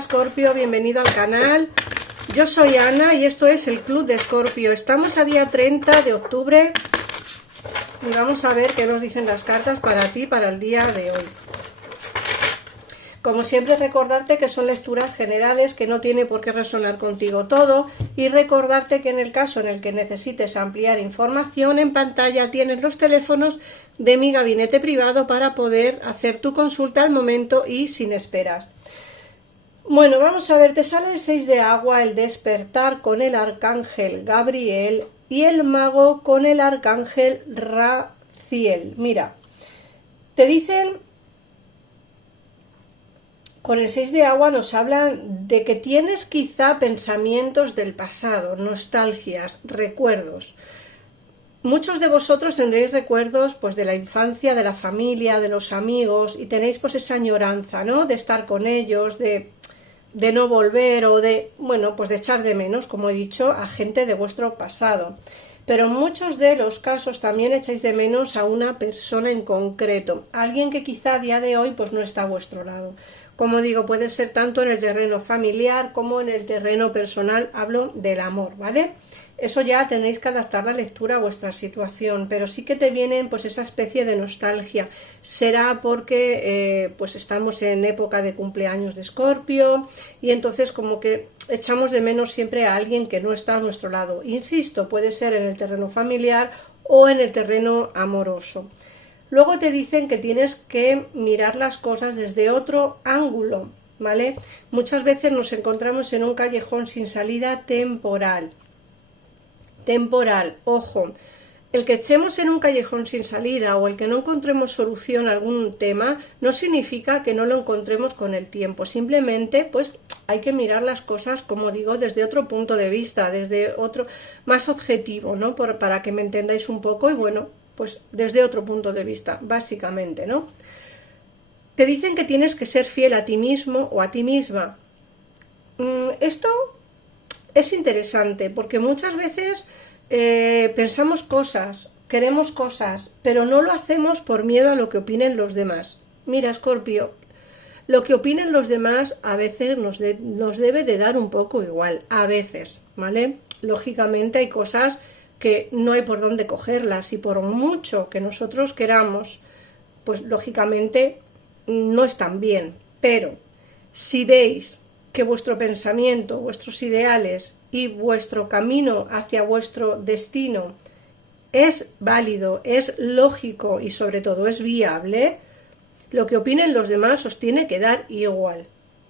Escorpio, bienvenido al canal. Yo soy Ana y esto es el Club de Escorpio. Estamos a día 30 de octubre y vamos a ver qué nos dicen las cartas para ti, para el día de hoy. Como siempre, recordarte que son lecturas generales, que no tiene por qué resonar contigo todo, y recordarte que en el caso en el que necesites ampliar información, en pantalla tienes los teléfonos de mi gabinete privado para poder hacer tu consulta al momento y sin esperas. Bueno, vamos a ver, te sale el 6 de agua, el despertar con el arcángel Gabriel y el mago con el arcángel Raziel. Mira, te dicen, con el 6 de agua nos hablan de que tienes quizá pensamientos del pasado, nostalgias, recuerdos. Muchos de vosotros tendréis recuerdos pues de la infancia, de la familia, de los amigos, y tenéis pues esa añoranza, ¿no? De estar con ellos, de no volver o de, bueno, pues de echar de menos, como he dicho, a gente de vuestro pasado. Pero en muchos de los casos también echáis de menos a una persona en concreto, alguien que quizá a día de hoy pues no está a vuestro lado. Como digo, puede ser tanto en el terreno familiar como en el terreno personal, hablo del amor, ¿vale? Eso ya tenéis que adaptar la lectura a vuestra situación, pero sí que te vienen pues esa especie de nostalgia. Será porque pues estamos en época de cumpleaños de Escorpio y entonces como que echamos de menos siempre a alguien que no está a nuestro lado. Insisto, puede ser en el terreno familiar o en el terreno amoroso. Luego te dicen que tienes que mirar las cosas desde otro ángulo, ¿vale? Muchas veces nos encontramos en un callejón sin salida temporal. Ojo, el que estemos en un callejón sin salida o el que no encontremos solución a algún tema no significa que no lo encontremos con el tiempo. Simplemente pues hay que mirar las cosas, como digo, desde otro punto de vista, desde otro más objetivo, ¿no? Para que me entendáis un poco y bueno, pues desde otro punto de vista, básicamente, ¿no? Te dicen que tienes que ser fiel a ti mismo o a ti misma. Esto es interesante porque muchas veces pensamos cosas, queremos cosas, pero no lo hacemos por miedo a lo que opinen los demás. Mira, Escorpio, lo que opinen los demás a veces nos debe de dar un poco igual, a veces, ¿vale? Lógicamente hay cosas que no hay por dónde cogerlas y por mucho que nosotros queramos, pues lógicamente no están bien. Pero si veis que vuestro pensamiento, vuestros ideales y vuestro camino hacia vuestro destino es válido, es lógico y sobre todo es viable, lo que opinen los demás os tiene que dar igual,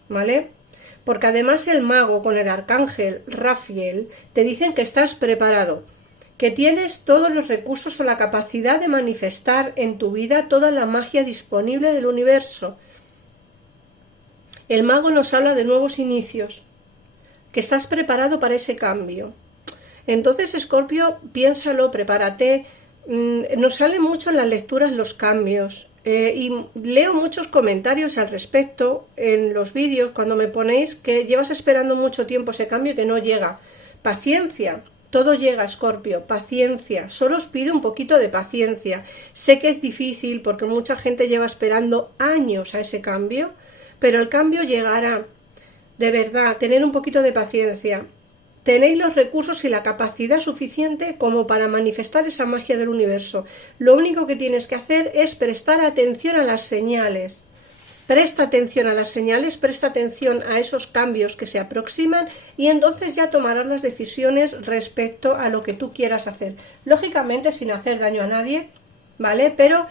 ¿vale? Porque además el mago con el arcángel Raziel te dicen que estás preparado, que tienes todos los recursos o la capacidad de manifestar en tu vida toda la magia disponible del universo. El mago nos habla de nuevos inicios, que estás preparado para ese cambio. Entonces, Escorpio, piénsalo, prepárate. Nos salen mucho en las lecturas los cambios y leo muchos comentarios al respecto en los vídeos cuando me ponéis que llevas esperando mucho tiempo ese cambio y que no llega. Paciencia. Todo llega, Escorpio, paciencia, solo os pido un poquito de paciencia. Sé que es difícil porque mucha gente lleva esperando años a ese cambio, pero el cambio llegará. De verdad, tener un poquito de paciencia. Tenéis los recursos y la capacidad suficiente como para manifestar esa magia del universo. Lo único que tienes que hacer es prestar atención a las señales. Presta atención a las señales, presta atención a esos cambios que se aproximan y entonces ya tomarás las decisiones respecto a lo que tú quieras hacer. Lógicamente sin hacer daño a nadie, ¿vale? Pero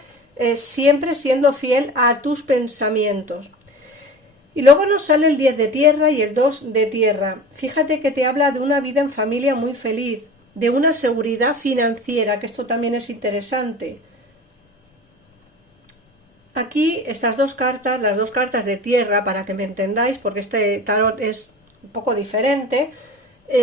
siempre siendo fiel a tus pensamientos. Y luego nos sale el 10 de tierra y el 2 de tierra. Fíjate que te habla de una vida en familia muy feliz, de una seguridad financiera, que esto también es interesante. Aquí estas dos cartas, las dos cartas de tierra, para que me entendáis, porque este tarot es un poco diferente,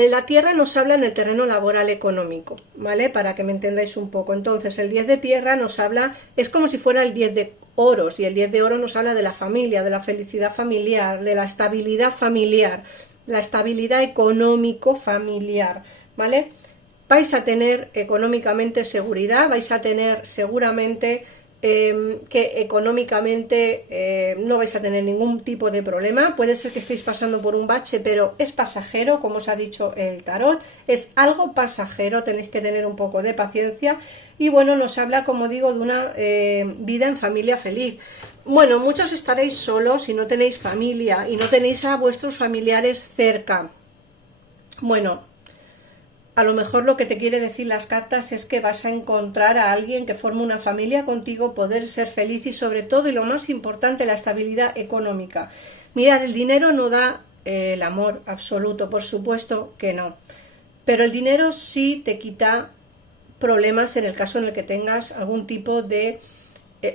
la tierra nos habla en el terreno laboral económico, ¿vale? Para que me entendáis un poco. Entonces el 10 de tierra nos habla, es como si fuera el 10 de oros, y el 10 de oro nos habla de la familia, de la felicidad familiar, de la estabilidad familiar, la estabilidad económico familiar, ¿vale? Vais a tener económicamente seguridad, vais a tener seguramente que económicamente no vais a tener ningún tipo de problema. Puede ser que estéis pasando por un bache, pero es pasajero, como os ha dicho el tarot, es algo pasajero, tenéis que tener un poco de paciencia. Y bueno, nos habla, como digo, de una vida en familia feliz. Bueno, muchos estaréis solos si no tenéis familia y no tenéis a vuestros familiares cerca. Bueno, a lo mejor lo que te quiere decir las cartas es que vas a encontrar a alguien que forme una familia contigo, poder ser feliz y sobre todo, y lo más importante, la estabilidad económica. Mirad, el dinero no da el amor absoluto, por supuesto que no. Pero el dinero sí te quita problemas en el caso en el que tengas algún tipo de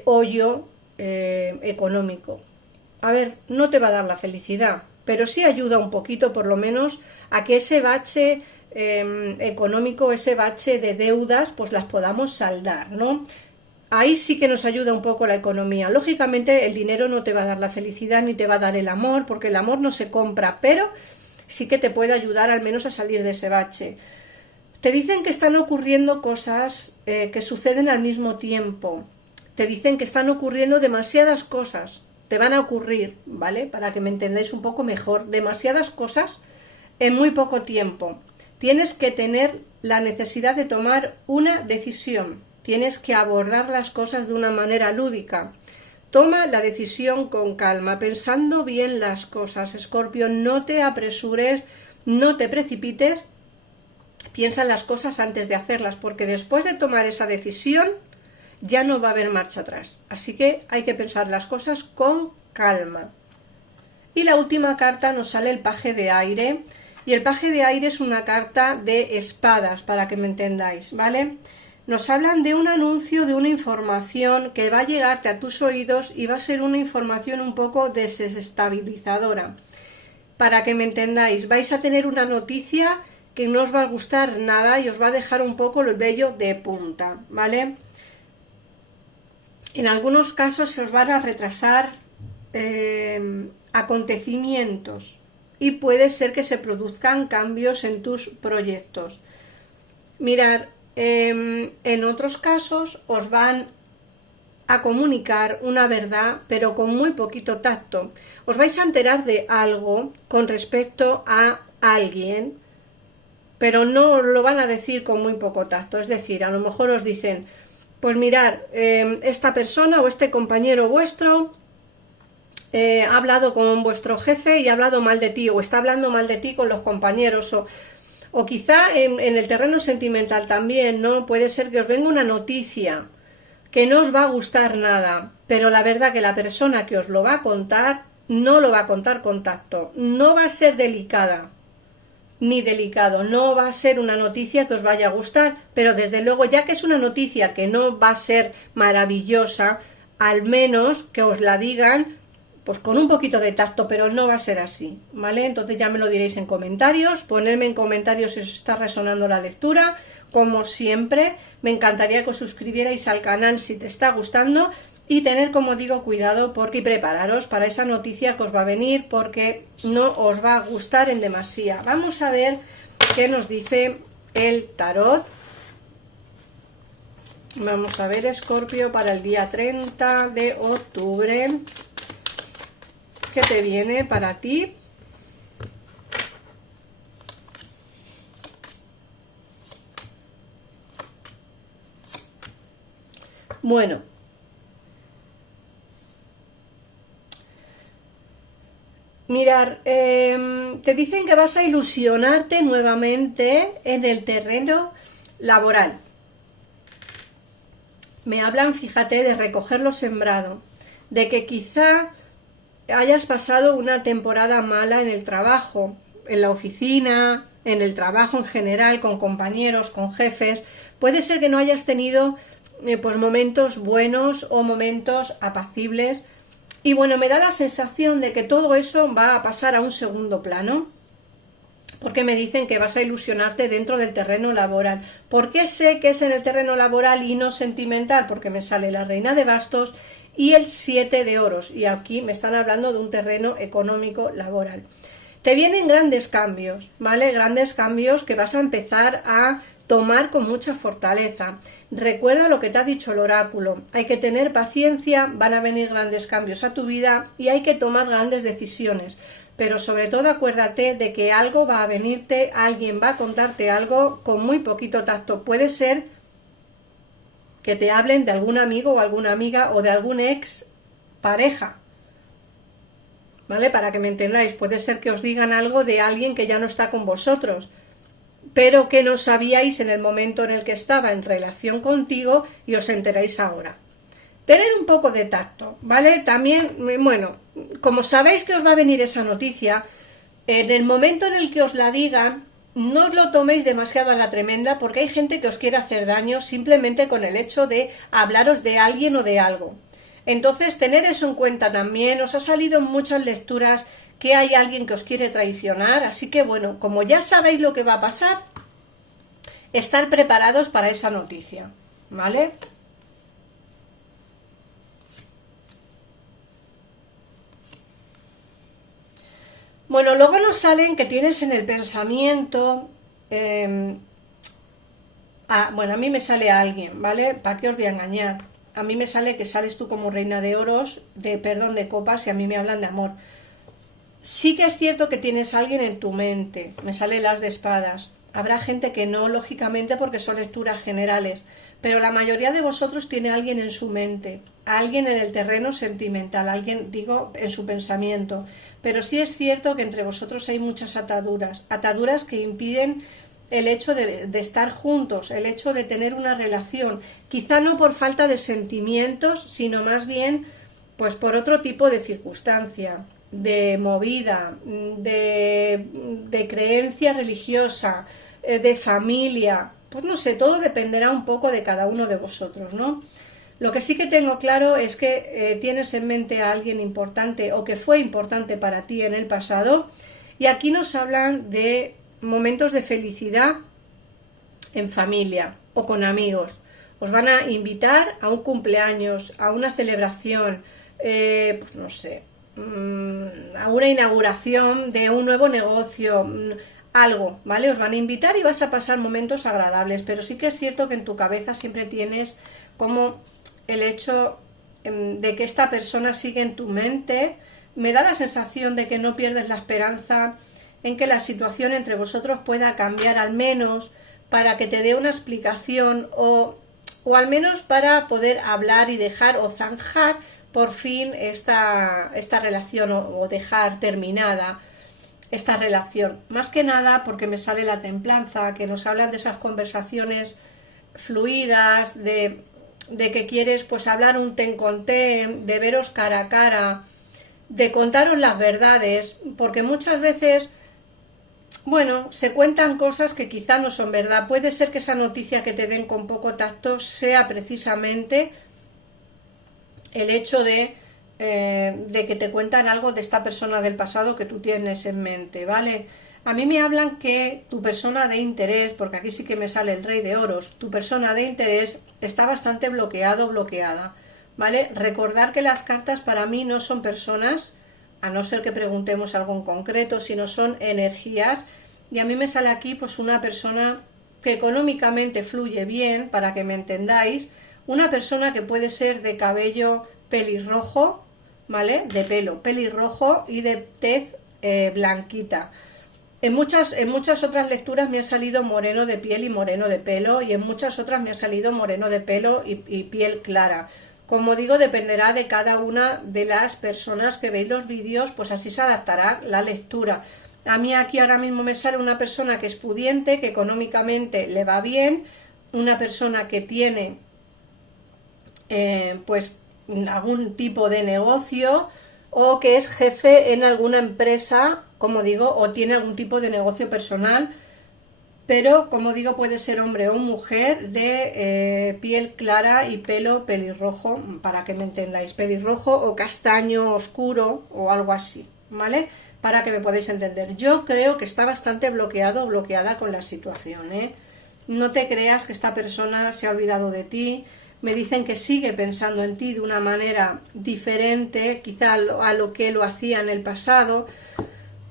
hoyo económico. A ver, no te va a dar la felicidad, pero sí ayuda un poquito, por lo menos, a que ese bache económico, ese bache de deudas, pues las podamos saldar, ¿no? Ahí sí que nos ayuda un poco la economía. Lógicamente el dinero no te va a dar la felicidad ni te va a dar el amor, porque el amor no se compra, pero sí que te puede ayudar al menos a salir de ese bache. Te dicen que están ocurriendo cosas que suceden al mismo tiempo. Te dicen que están ocurriendo demasiadas cosas. Te van a ocurrir, ¿vale? Para que me entendáis un poco mejor. Demasiadas cosas en muy poco tiempo. Tienes que tener la necesidad de tomar una decisión. Tienes que abordar las cosas de una manera lúdica. Toma la decisión con calma, pensando bien las cosas. Escorpio, no te apresures, no te precipites. Piensa las cosas antes de hacerlas, porque después de tomar esa decisión ya no va a haber marcha atrás. Así que hay que pensar las cosas con calma. Y la última carta nos sale el paje de aire. Y el paje de aire es una carta de espadas, para que me entendáis, ¿vale? Nos hablan de un anuncio, de una información que va a llegarte a tus oídos y va a ser una información un poco desestabilizadora. Para que me entendáis, vais a tener una noticia que no os va a gustar nada y os va a dejar un poco el vello de punta, ¿vale? En algunos casos se os van a retrasar acontecimientos. Y puede ser que se produzcan cambios en tus proyectos. Mirad, en otros casos os van a comunicar una verdad, pero con muy poquito tacto. Os vais a enterar de algo con respecto a alguien, pero no os lo van a decir con muy poco tacto. Es decir, a lo mejor os dicen, pues mirad, esta persona o este compañero vuestro ha hablado con vuestro jefe y ha hablado mal de ti, o está hablando mal de ti con los compañeros, o quizá en el terreno sentimental también, ¿no? Puede ser que os venga una noticia que no os va a gustar nada, pero la verdad que la persona que os lo va a contar no lo va a contar con tacto, no va a ser delicada ni delicado, no va a ser una noticia que os vaya a gustar, pero desde luego, ya que es una noticia que no va a ser maravillosa, al menos que os la digan pues con un poquito de tacto, pero no va a ser así, ¿vale? Entonces ya me lo diréis en comentarios, ponedme en comentarios si os está resonando la lectura. Como siempre, me encantaría que os suscribierais al canal si te está gustando y tener, como digo, cuidado porque y prepararos para esa noticia que os va a venir, porque no os va a gustar en demasía. Vamos a ver qué nos dice el tarot. Vamos a ver, Escorpio, para el día 30 de octubre. ¿Qué te viene para ti? Bueno, mirar, te dicen que vas a ilusionarte nuevamente en el terreno laboral. Me hablan, fíjate, de recoger lo sembrado, de que quizá hayas pasado una temporada mala en el trabajo, en la oficina, en el trabajo en general, con compañeros, con jefes. Puede ser que no hayas tenido pues momentos buenos o momentos apacibles. Y bueno, me da la sensación de que todo eso va a pasar a un segundo plano, porque me dicen que vas a ilusionarte dentro del terreno laboral. ¿Por qué sé que es en el terreno laboral y no sentimental? Porque me sale la reina de bastos y el 7 de oros, y aquí me están hablando de un terreno económico laboral. Te vienen grandes cambios, ¿vale? Grandes cambios que vas a empezar a tomar con mucha fortaleza. Recuerda lo que te ha dicho el oráculo, hay que tener paciencia, van a venir grandes cambios a tu vida y hay que tomar grandes decisiones, pero sobre todo acuérdate de que algo va a venirte, alguien va a contarte algo con muy poquito tacto. Puede ser que te hablen de algún amigo o alguna amiga o de algún ex pareja, ¿vale? Para que me entendáis, puede ser que os digan algo de alguien que ya no está con vosotros, pero que no sabíais en el momento en el que estaba en relación contigo y os enteráis ahora. Tener un poco de tacto, ¿vale? También, bueno, como sabéis que os va a venir esa noticia, en el momento en el que os la digan, no os lo toméis demasiado a la tremenda, porque hay gente que os quiere hacer daño simplemente con el hecho de hablaros de alguien o de algo. Entonces, tener eso en cuenta también. Os ha salido en muchas lecturas que hay alguien que os quiere traicionar, así que bueno, como ya sabéis lo que va a pasar, estar preparados para esa noticia, ¿vale? Bueno, luego nos salen que tienes en el pensamiento, bueno, a mí me sale alguien, ¿vale? ¿Para qué os voy a engañar? A mí me sale que sales tú como reina de oros, de copas, y a mí me hablan de amor. Sí que es cierto que tienes a alguien en tu mente, me sale el as de espadas. Habrá gente que no, lógicamente, porque son lecturas generales, pero la mayoría de vosotros tiene a alguien en su mente, a alguien en el terreno sentimental, alguien, digo, en su pensamiento. Pero sí es cierto que entre vosotros hay muchas ataduras, ataduras que impiden el hecho de estar juntos, el hecho de tener una relación, quizá no por falta de sentimientos, sino más bien pues por otro tipo de circunstancia, de movida, de creencia religiosa, de familia, pues no sé, todo dependerá un poco de cada uno de vosotros, ¿no? Lo que sí que tengo claro es que tienes en mente a alguien importante o que fue importante para ti en el pasado, y aquí nos hablan de momentos de felicidad en familia o con amigos. Os van a invitar a un cumpleaños, a una celebración, pues no sé, a una inauguración de un nuevo negocio, algo, ¿vale? Os van a invitar y vas a pasar momentos agradables, pero sí que es cierto que en tu cabeza siempre tienes como el hecho de que esta persona sigue en tu mente. Me da la sensación de que no pierdes la esperanza en que la situación entre vosotros pueda cambiar, al menos para que te dé una explicación o al menos para poder hablar y dejar o zanjar por fin esta relación o dejar terminada esta relación. Más que nada porque me sale la templanza, que nos hablan de esas conversaciones fluidas, de que quieres pues hablar un ten con ten, de veros cara a cara, de contaros las verdades, porque muchas veces, bueno, se cuentan cosas que quizá no son verdad. Puede ser que esa noticia que te den con poco tacto sea precisamente el hecho de que te cuentan algo de esta persona del pasado que tú tienes en mente, ¿vale? A mí me hablan que tu persona de interés, porque aquí sí que me sale el rey de oros, tu persona de interés está bastante bloqueado o bloqueada, ¿vale? Recordar que las cartas para mí no son personas, a no ser que preguntemos algo en concreto, sino son energías, y a mí me sale aquí pues una persona que económicamente fluye bien, para que me entendáis, una persona que puede ser de cabello pelirrojo, ¿vale? De pelo pelirrojo y de tez blanquita. En muchas otras lecturas me ha salido moreno de piel y moreno de pelo, y en muchas otras me ha salido moreno de pelo y piel clara. Como digo, dependerá de cada una de las personas que veis los vídeos, pues así se adaptará la lectura. A mí aquí ahora mismo me sale una persona que es pudiente, que económicamente le va bien, una persona que tiene pues algún tipo de negocio, o que es jefe en alguna empresa, como digo, o tiene algún tipo de negocio personal, pero como digo, puede ser hombre o mujer de piel clara y pelo pelirrojo, para que me entendáis, pelirrojo o castaño oscuro o algo así, ¿vale? Para que me podáis entender. Yo creo que está bastante bloqueado o bloqueada con la situación, ¿eh? No te creas que esta persona se ha olvidado de ti. Me dicen que sigue pensando en ti de una manera diferente, quizá a lo que lo hacía en el pasado.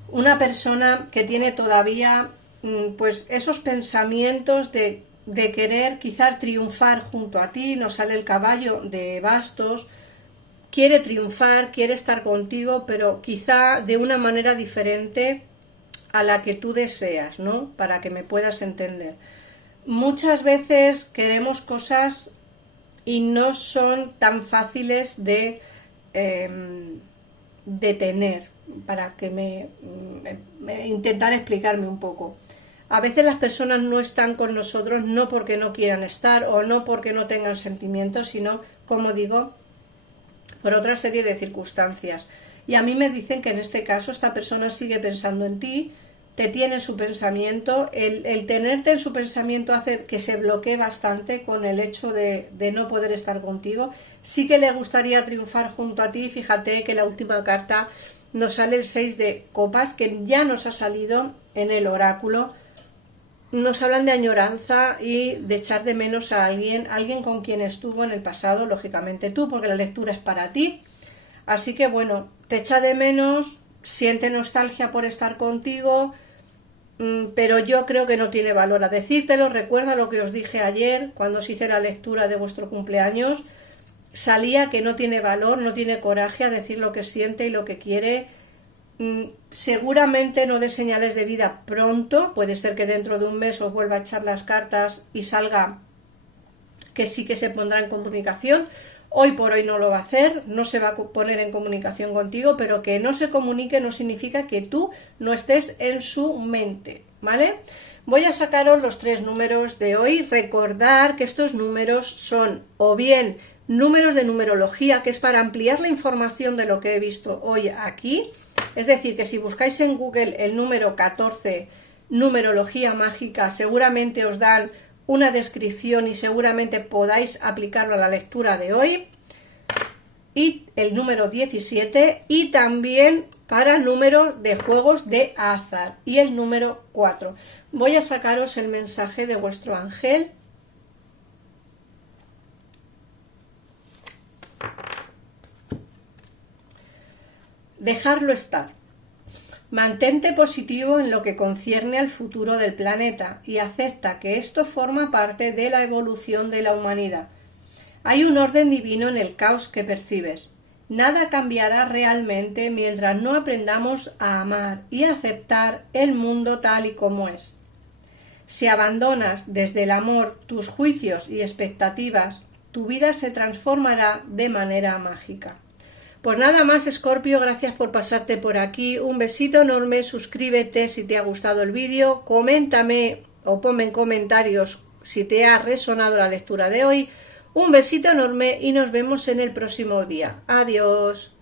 Una persona que tiene todavía pues esos pensamientos de de querer quizá triunfar junto a ti, nos sale el caballo de bastos, quiere triunfar, quiere estar contigo, pero quizá de una manera diferente a la que tú deseas, ¿no? Para que me puedas entender. Muchas veces queremos cosas y no son tan fáciles de tener, para que intentar explicarme un poco. A veces las personas no están con nosotros no porque no quieran estar o no porque no tengan sentimientos, sino, como digo, por otra serie de circunstancias. Y a mí me dicen que en este caso esta persona sigue pensando en ti, te tiene en su pensamiento, el tenerte en su pensamiento hace que se bloquee bastante con el hecho de no poder estar contigo. Sí que le gustaría triunfar junto a ti. Fíjate que la última carta nos sale el 6 de copas, que ya nos ha salido en el oráculo. Nos hablan de añoranza y de echar de menos a alguien con quien estuvo en el pasado, lógicamente tú, porque la lectura es para ti. Así que bueno, te echa de menos, siente nostalgia por estar contigo, pero yo creo que no tiene valor a decírtelo. Recuerda lo que os dije ayer cuando os hice la lectura de vuestro cumpleaños. Salía que no tiene valor, no tiene coraje a decir lo que siente y lo que quiere. Seguramente no dé señales de vida pronto, puede ser que dentro de un mes os vuelva a echar las cartas y salga que sí que se pondrá en comunicación. Hoy por hoy no lo va a hacer, no se va a poner en comunicación contigo, pero que no se comunique no significa que tú no estés en su mente, ¿vale? Voy a sacaros los 3 números de hoy. Recordar que estos números son o bien números de numerología, que es para ampliar la información de lo que he visto hoy aquí. Es decir, que si buscáis en Google el número 14, numerología mágica, seguramente os dan una descripción y seguramente podáis aplicarlo a la lectura de hoy. Y el número 17, y también para números de juegos de azar, y el número 4. Voy a sacaros el mensaje de vuestro ángel. Dejarlo estar. Mantente positivo en lo que concierne al futuro del planeta y acepta que esto forma parte de la evolución de la humanidad. Hay un orden divino en el caos que percibes. Nada cambiará realmente mientras no aprendamos a amar y a aceptar el mundo tal y como es. Si abandonas desde el amor tus juicios y expectativas, tu vida se transformará de manera mágica. Pues nada más, Escorpio, gracias por pasarte por aquí. Un besito enorme, suscríbete si te ha gustado el vídeo, coméntame o ponme en comentarios si te ha resonado la lectura de hoy. Un besito enorme y nos vemos en el próximo día. Adiós.